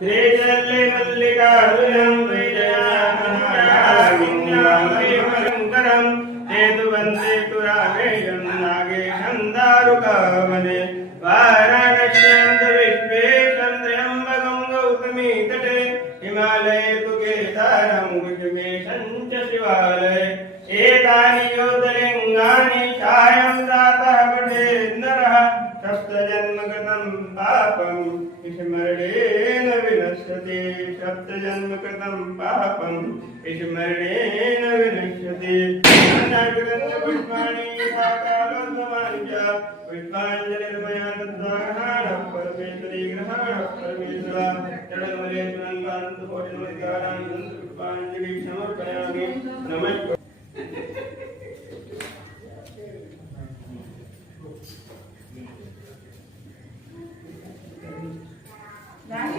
श्रीशैले मल्लिकार्जुनं विजयामयमलङ्करं हेतुवन्दे पुराणेयं नागेशं दारुकावने वाराणस्यां विश्वेशं त्र्यम्बकं गौतमी तटे हिमालये तु केदारं ऋषिकेशं च शिवालये एतानि ज्योतिर्लिङ्गानि सायं प्रातः पठेत् नरः सप्तजन्मकृतं पापं स्मरणेन विनश्यति सप्तजन्मकृतं पापं स्मरणेन विनश्यति पुष्पाणि पुष्पाञ्जलिर्मया तद्वाहारः परमेश्वरी ग्रहाणः परमेश्वरा जडमले पुष्पाञ्जलिं समर्पयामि नमः।